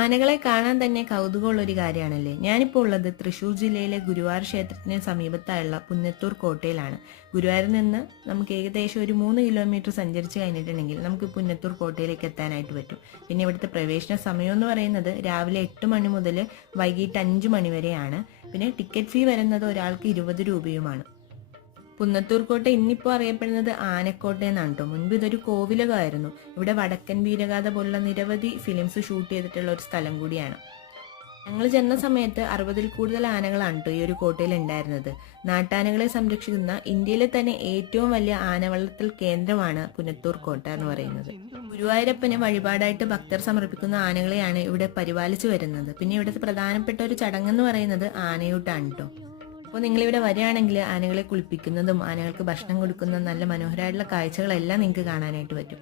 ആനകളെ കാണാൻ തന്നെ കൗതുകമുള്ളൊരു കാര്യമാണല്ലേ. ഞാനിപ്പോൾ ഉള്ളത് തൃശ്ശൂർ ജില്ലയിലെ ഗുരുവായൂർ ക്ഷേത്രത്തിന് സമീപത്തായുള്ള പുന്നത്തൂർ കോട്ടയിലാണ്. ഗുരുവായൂരിൽ നിന്ന് നമുക്ക് ഏകദേശം ഒരു 3 കിലോമീറ്റർ സഞ്ചരിച്ച് കഴിഞ്ഞിട്ടുണ്ടെങ്കിൽ നമുക്ക് പുന്നത്തൂർ കോട്ടയിലേക്ക് എത്താനായിട്ട് പറ്റും. പിന്നെ ഇവിടുത്തെ പ്രവേശന സമയം എന്ന് പറയുന്നത് രാവിലെ 8 മണി മുതൽ വൈകിട്ട് 5 മണി വരെയാണ്. പിന്നെ ടിക്കറ്റ് ഫീ വരുന്നത് ഒരാൾക്ക് 20 രൂപയുമാണ്. പുന്നത്തൂർ കോട്ട ഇന്നിപ്പോൾ അറിയപ്പെടുന്നത് ആനക്കോട്ട എന്നാണ് കേട്ടോ. മുൻപ് ഇതൊരു കോവിലകമായിരുന്നു. ഇവിടെ വടക്കൻ വീരഗാഥ പോലുള്ള നിരവധി ഫിലിംസ് ഷൂട്ട് ചെയ്തിട്ടുള്ള ഒരു സ്ഥലം കൂടിയാണ്. ഞങ്ങൾ ചെന്ന സമയത്ത് 60-ൽ കൂടുതൽ ആനകളാണ് കേട്ടോ ഈ ഒരു കോട്ടയിൽ ഉണ്ടായിരുന്നത്. നാട്ടാനകളെ സംരക്ഷിക്കുന്ന ഇന്ത്യയിലെ തന്നെ ഏറ്റവും വലിയ ആനവളർത്തൽ കേന്ദ്രമാണ് പുന്നത്തൂർ കോട്ട എന്ന് പറയുന്നത്. ഗുരുവായൂരപ്പന് വഴിപാടായിട്ട് ഭക്തർ സമർപ്പിക്കുന്ന ആനകളെയാണ് ഇവിടെ പരിപാലിച്ചു വരുന്നത്. പിന്നെ ഇവിടുത്തെ പ്രധാനപ്പെട്ട ഒരു ചടങ്ങെന്ന് പറയുന്നത് ആനയൂട്ടാണ് കേട്ടോ. അപ്പോൾ നിങ്ങളിവിടെ വരികയാണെങ്കിൽ ആനകളെ കുളിപ്പിക്കുന്നതും ആനകൾക്ക് ഭക്ഷണം കൊടുക്കുന്നതും നല്ല മനോഹരമായിട്ടുള്ള കാഴ്ചകളെല്ലാം നിങ്ങൾക്ക് കാണാനായിട്ട് പറ്റും.